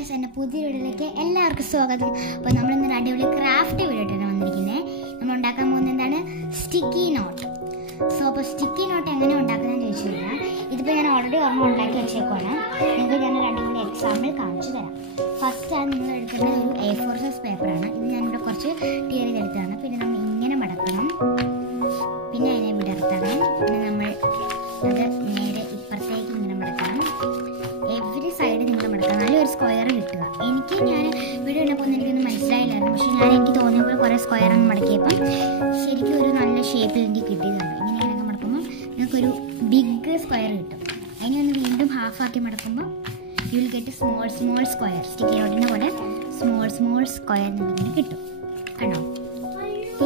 Guys, എൻ്റെ പുതിയ വീഡിയോയിലേക്ക് എല്ലാവർക്കും സ്വാഗതം. അപ്പോൾ നമ്മളിന്നൊരു അടിപൊളി ക്രാഫ്റ്റ് വീഡിയോ ആയിട്ടാണ് വന്നിരിക്കുന്നത്. നമ്മൾ ഉണ്ടാക്കാൻ പോകുന്നത് എന്താണ്? Sticky note. സോ അപ്പോൾ സ്റ്റിക്കി നോട്ട് എങ്ങനെ ഉണ്ടാക്കുന്നതെന്ന് ചോദിച്ചു കഴിഞ്ഞാൽ, ഇതിപ്പോൾ ഞാൻ ഓൾറെഡി ഓർമ്മ ഉണ്ടാക്കി വെച്ചേക്കുവാണ്. നിങ്ങൾക്ക് ഞാനൊരു അടിപൊളി എക്സാമ്പിൾ കാണിച്ചു തരാം. ഫസ്റ്റാണ് നിങ്ങൾ എടുക്കേണ്ടത് ഒരു A4 സൈസ് പേപ്പറാണ്. ഇത് ഞാനിവിടെ കുറച്ച് ടിയർ ചെയ്തെടുത്താണ്. പിന്നെ നമ്മൾ ഇങ്ങനെ മടക്കണം, പിന്നെ അതിനെ വിടർത്തണം, പിന്നെ നമ്മൾ അത് നേരെ ഇപ്പുറത്തേക്ക് ഇങ്ങനെ മടക്കണം. എവറി സൈഡ് നിങ്ങൾ മടക്കണം, നല്ലൊരു സ്ക്വയർ കിട്ടുക. ഞാൻ വീഡിയോ ഇട്ടപ്പോൾ എനിക്കൊന്നും മനസ്സിലായില്ലായിരുന്നു, പക്ഷേ എനിക്ക് തോന്നിയ പോലെ കുറേ സ്ക്വയറൊന്നും മടക്കിയപ്പം ശരിക്കും ഒരു നല്ല ഷേപ്പിൽ എനിക്ക് കിട്ടിയതാണ്. ഇങ്ങനെയൊക്കെ മടക്കുമ്പോൾ നിങ്ങൾക്കൊരു ബിഗ് സ്ക്വയർ കിട്ടും. അതിനെ ഒന്ന് വീണ്ടും ഹാഫാക്കി മടക്കുമ്പോൾ you will get small square. Sticky നോട്ടിൻ്റെ പോലെ സ്മോൾ സ്ക്വയർ നിങ്ങൾക്കിങ്ങനെ കിട്ടും. കണ്ടോ?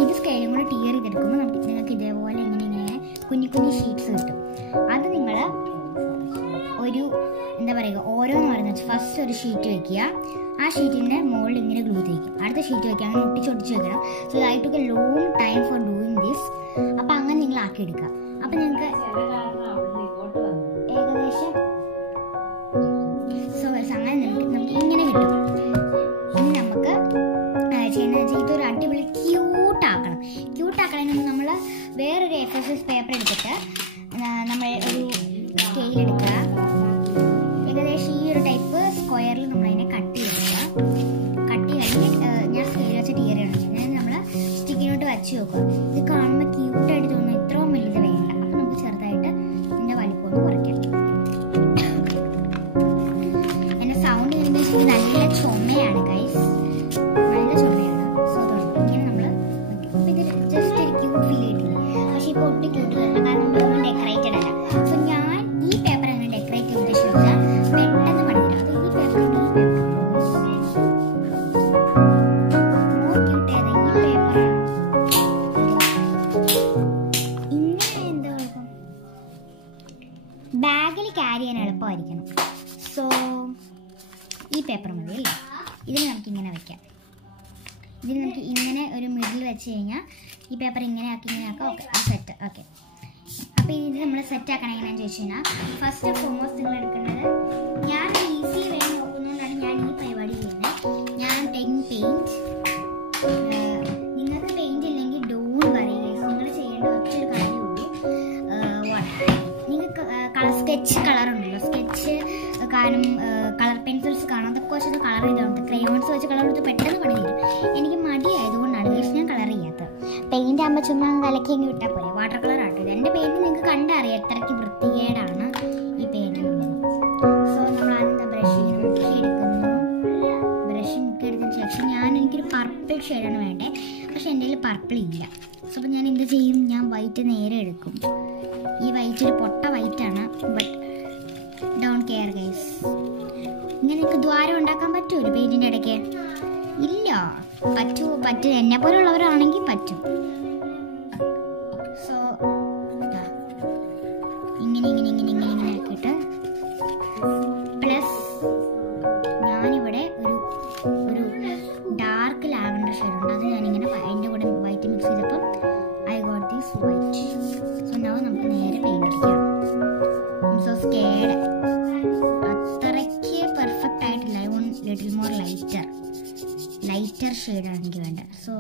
ഇത് സ്കെയിലും കൂടെ ടിയർ ചെയ്തെടുക്കുമ്പോൾ നിങ്ങൾക്ക് ഇതേപോലെ ഇങ്ങനെ കുഞ്ഞു ഷീറ്റ്സ് കിട്ടും. അത് നിങ്ങൾ ഒരു എന്താ പറയുക, ഓരോന്ന് പറയുന്നത് ഫസ്റ്റ് ഒരു ഷീറ്റ് വെക്കുക, ആ ഷീറ്റിൻ്റെ മുകളിൽ ഇങ്ങനെ ഗ്ലൂ തേക്കും, അടുത്ത ഷീറ്റ് വെക്കുക, അങ്ങനെ ഒട്ടിച്ച് വെക്കണം. So I took A long time for doing this. അപ്പോൾ അങ്ങനെ നിങ്ങൾ ആക്കിയെടുക്കുക. അപ്പോൾ നിങ്ങൾക്ക് ഏകദേശം അങ്ങനെ നമുക്ക് ഇങ്ങനെ കിട്ടും. ഇനി നമുക്ക് ചെയ്യുന്നത് വെച്ചാൽ ഇതൊരു അടിപൊളി ക്യൂട്ടാക്കണമെങ്കിൽ നമ്മൾ വേറൊരു A4 സൈസ് പേപ്പർ എടുത്തിട്ട് നമ്മൾ ഒരു സ്കെയിൽ എടുക്കുക. ഏകദേശം ഈ ഒരു ടൈപ്പ് സ്ക്വയറിൽ നമ്മളതിനെ കട്ട് ചെയ്തെടുക്കുക. കട്ട് കഴിഞ്ഞ് ഞാൻ സ്കെയിൽ വെച്ച് ടിയർ ചെയ്യണം. ഞാൻ നമ്മൾ സ്റ്റിക്കിനോട്ട് വച്ച് നോക്കുക. ഇത് കാണുമ്പോൾ ക്യൂട്ടായിട്ട് തോന്നുന്നു, ഇത്രയും വലുത് വേണ്ട. അപ്പം നമുക്ക് ചെറുതായിട്ട് ഇതിൻ്റെ വലിപ്പം ഒന്ന് കുറയ്ക്കാം. എൻ്റെ സൗണ്ട് കേൾക്കുമ്പോൾ നല്ല ചുമയാണ് ഗൈസ്, നല്ല ചുമയാണ്. സോ ഇങ്ങനെ നമ്മൾ അപ്പം ഇത് ജസ്റ്റ് ഒരു ക്യൂട്ട് ഫീൽ ചെയ്തിട്ടില്ല, പക്ഷേ ഇപ്പോൾ ഒട്ടും ക്യൂട്ട് അല്ല, കാരണം നമ്മൾ ഡെക്കറേറ്റഡ് അല്ല. സോ ഞാൻ ഈ പേപ്പർ അങ്ങനെ ഡെക്കറേറ്റ് ചെയ്ത് വെച്ചാൽ പെട്ടെന്ന് പഠിക്കില്ല. അത് ഈ പേപ്പർ ഇങ്ങനെ എന്താ കുഴപ്പം, ബാഗിൽ ക്യാരി ചെയ്യാൻ എളുപ്പമായിരിക്കണം. സോ ഈ പേപ്പർ മതി അല്ലേ? ഇതിന് നമുക്കിങ്ങനെ വയ്ക്കാം. ഇതിന് നമുക്ക് ഇങ്ങനെ ഒരു മിഡിൽ വെച്ച് കഴിഞ്ഞാൽ ഈ പേപ്പർ ഇങ്ങനെ ആക്കാം. ഓക്കെ, ആ സെറ്റ്. ഓക്കെ, അപ്പോൾ ഇത് നമ്മൾ സെറ്റ് ആക്കണം എങ്ങനെയാണെന്ന് ചോദിച്ചു കഴിഞ്ഞാൽ, ഫസ്റ്റ് ഓഫ് ഫോർമോസ്റ്റ് നിങ്ങൾ എടുക്കേണ്ടത്, ഞാൻ ഈസി വേണം നോക്കുന്നതുകൊണ്ടാണ് ഞാൻ ഈ പരിപാടി ചെയ്യുന്നത്. ഞാൻ പെയിൻറ്റ് നിങ്ങൾക്ക് പെയിൻറ്റ് ഇല്ലെങ്കിൽ ഡോണ്ട് വറി ഗൈസ്, നിങ്ങൾ ചെയ്യേണ്ട ഒറ്റൊരു കാര്യമുള്ളൂ. നിങ്ങൾക്ക് സ്കെച്ച് കളർ ഉണ്ടല്ലോ, സ്കെച്ച് കാരണം കളർ പെൻസിൽസ് കാണാം, അതൊക്കെ വെച്ചത് കളർ ചെയ്തുകൊണ്ട് ക്രയോൺസ് വെച്ച് കളർ ചെയ്ത് പെട്ടെന്ന് പണി തരും. എനിക്ക് മടിയായതുകൊണ്ടാണ് ഗൈസ് ഞാൻ കളർ ചെയ്യാത്തത്. പെയിൻ്റ് ആകുമ്പോൾ ചുമ്മാ കലക്കി അങ്ങ് വിട്ടാൽ പോലെ. വാട്ടർ കളർ ആട്ടോ ഇത്. എൻ്റെ പെയിൻറ്റ് നിങ്ങൾക്ക് കണ്ടറിയാം എത്രയ്ക്ക് വൃത്തികേടാണ് ഈ പെയിൻറ്റ് എന്നുള്ളത്. സോ നമ്മൾ ആദ്യം ബ്രഷ് മുക്കിയെടുക്കുന്നു. ബ്രഷ് മുക്കിയെടുത്തതിന് ശേഷം എനിക്കൊരു പർപ്പിൾ ഷെയ്ഡാണ് വേണ്ടത്, പക്ഷെ എൻ്റെ കയ്യിൽ പർപ്പിൾ ഇല്ല. സോ അപ്പോൾ ഞാൻ എന്ത് ചെയ്യും, ഞാൻ വൈറ്റ് നേരെ എടുക്കും. ഈ വൈറ്റ് ഒരു പൊട്ട വൈറ്റാണ്, ബട്ട് ഡോണ്ട് കെയർ ഗൈസ്. ഇങ്ങനെ നിങ്ങൾക്ക് ദ്വാരം ഉണ്ടാക്കാൻ പറ്റുമോ ഒരു പെയിൻറ്റിൻ്റെ ഇടയ്ക്ക്? ഇല്ല, പറ്റും എന്നെ പോലുള്ളവരാണെങ്കിൽ പറ്റും. സോ ഇങ്ങനെ ആക്കിയിട്ട് പ്ലസ് ഞാനിവിടെ ഒരു ഡാർക്ക് ലാവൻഡർ ഷെയ്ഡ് ഉണ്ട്, അത് ഞാനിങ്ങനെ അതിൻ്റെ കൂടെ വൈറ്റ് മിക്സ് ചെയ്തപ്പം I got this white. So now നമുക്ക് നേരെ പെയിൻറ്റ് അടിക്കാം. സോ സ്കേഡ് അത്രയ്ക്ക് പെർഫെക്റ്റ് ആയിട്ടില്ല. I want little more lighter ഷെയ്ഡാണ് എനിക്ക് വേണ്ടത്. സോ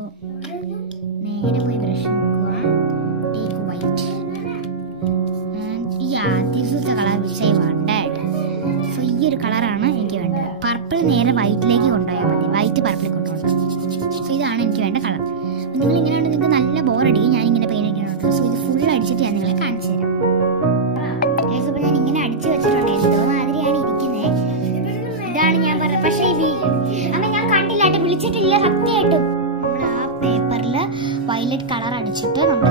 നേരെ പോയി ബ്രഷ് നോക്കുക, take white and this is the colour which I wanted. So ഈ ഒരു കളറാണ് എനിക്ക് വേണ്ടത്. പർപ്പിൾ നേരെ വൈറ്റിലേക്ക് കൊണ്ടുപോയാൽ മതി, വൈറ്റ് പർപ്പിളിലേക്ക് കൊണ്ടുപോകാം. സോ ഇതാണ് എനിക്ക് വേണ്ട കളർ. നിങ്ങൾ ഇങ്ങനെ ഉണ്ട്, നിങ്ങൾക്ക് നല്ല ബോറടിക്കും ഞാനിങ്ങനെ പെയിൻ്റ് അടിക്കണം. സോ ഇത് ഫുൾ അടിച്ചിട്ട് ഞാൻ നിങ്ങളെ കാണിച്ചു തരാം. അപ്പോൾ ഞാൻ ഇങ്ങനെ അടിച്ചു വെച്ചിട്ടുണ്ട്, എന്തോ മാതിരിയാണ് ഇരിക്കുന്നത്. ഇതാണ് ഞാൻ പറഞ്ഞത്. പക്ഷേ അമ്മ ഞാൻ കണ്ടില്ലായിട്ട് വിളിച്ചിട്ടില്ല സത്യമായിട്ടും. നമ്മൾ ആ പേപ്പറിൽ വയലറ്റ് കളർ അടിച്ചിട്ട് നമ്മൾ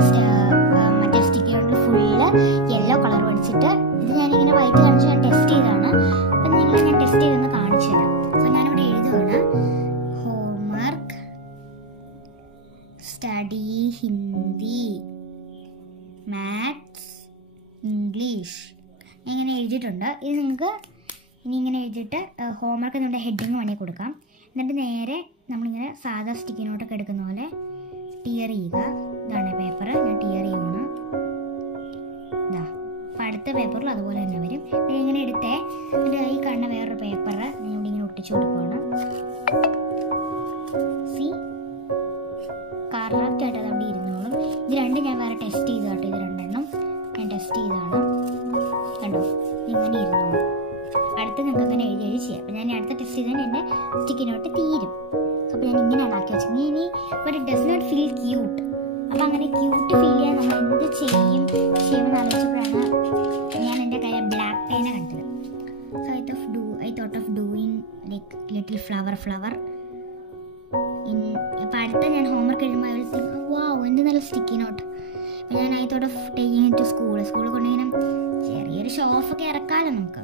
മറ്റേ സ്റ്റിക്കറിൽ ഫുള്ള് യെല്ലോ കളർ അടിച്ചിട്ട്, ഇത് ഞാനിങ്ങനെ വൈറ്റ് കാണിച്ച് ഞാൻ ടെസ്റ്റ് ചെയ്തതാണ്. അപ്പം നിങ്ങൾ ഞാൻ ടെസ്റ്റ് ചെയ്തൊന്ന് കാണിച്ചു തരാം. സോ ഞാനിവിടെ എഴുതുകയാണ്, homework study Hindi maths English ഇങ്ങനെ എഴുതിയിട്ടുണ്ട്. ഇത് നിങ്ങൾക്ക് ഇനി ഇങ്ങനെ എഴുതിയിട്ട് ഹോംവർക്ക് നമ്മുടെ ഹെഡിങ് വേണമെങ്കിൽ കൊടുക്കാം. എന്നിട്ട് നേരെ നമ്മളിങ്ങനെ സാധാ സ്റ്റിക്കിനോട്ടൊക്കെ എടുക്കുന്ന പോലെ ടിയർ ചെയ്യുക. ഇതാണ് പേപ്പർ, ഞാൻ ടിയർ ചെയ്യുകയാണ്. ഇതാ, അപ്പോൾ അടുത്ത പേപ്പറിൽ അതുപോലെ തന്നെ വരും. ഇങ്ങനെ എടുത്തേ, എന്നിട്ട് ഈ കാണുന്ന വേറൊരു പേപ്പർ ഞാൻ ഇവിടെ ഇങ്ങനെ ഒട്ടിച്ചു കൊടുക്കുകയാണ്. ടെസ്റ്റ്. അപ്പോൾ ഞാൻ അടുത്ത ടെസ്റ്റ് ചെയ്താൽ എൻ്റെ സ്റ്റിക്കി നോട്ട് തീരും. അപ്പോൾ ഞാൻ ഇങ്ങനെയാണ് ആക്കി വെച്ചത്. ഇനി but it does not feel cute. അപ്പോൾ അങ്ങനെ ക്യൂട്ട് ഫീൽ ചെയ്യാൻ നമ്മൾ എന്ത് ചെയ്യുമെന്ന് ആലോചിച്ചപ്പോഴാണ് ഞാൻ എൻ്റെ കയ്യിൽ ബ്ലാക്ക് പെയിനെ കണ്ടത്. So I thought of doing like little flower അപ്പോൾ അടുത്ത ഞാൻ ഹോംവർക്ക് എഴുതുമ്പോൾ വാവ് എന്ത് നല്ല സ്റ്റിക്കി നോട്ട്. അപ്പോൾ ഞാൻ I thought of taking to സ്കൂളിൽ കൊണ്ടിങ്ങനെ ചെറിയൊരു ഷോ ഓഫൊക്കെ ഇറക്കാമല്ലോ നമുക്ക്.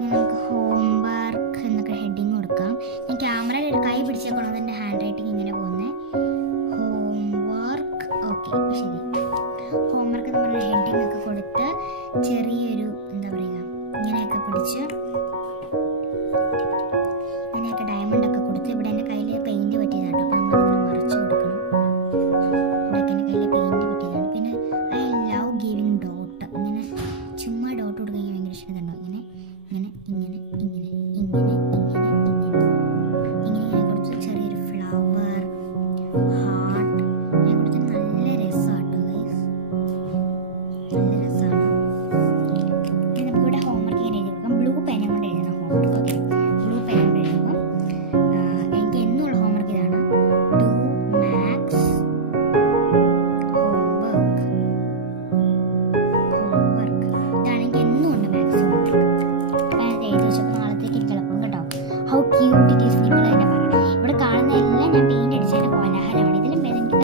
നമുക്ക് ഹോംവർക്ക് എന്നൊക്കെ ഹെഡിങ് കൊടുക്കാം. ഞാൻ ക്യാമറയിൽ കൈ പിടിച്ചേക്കണം, അതെൻ്റെ ഹാൻഡ് റൈറ്റിംഗ് ഇങ്ങനെ പോകുന്നത്. ഹോംവർക്ക് ഓക്കെ, അപ്പോൾ ശരി. ഹോംവർക്ക് നമ്മൾ ഹെഡിങ് ഒക്കെ കൊടുത്ത് ചെറിയൊരു എന്താ പറയുക ഇങ്ങനെയൊക്കെ പിടിച്ച് ഇങ്ങനെയൊക്കെ ഡയമണ്ട്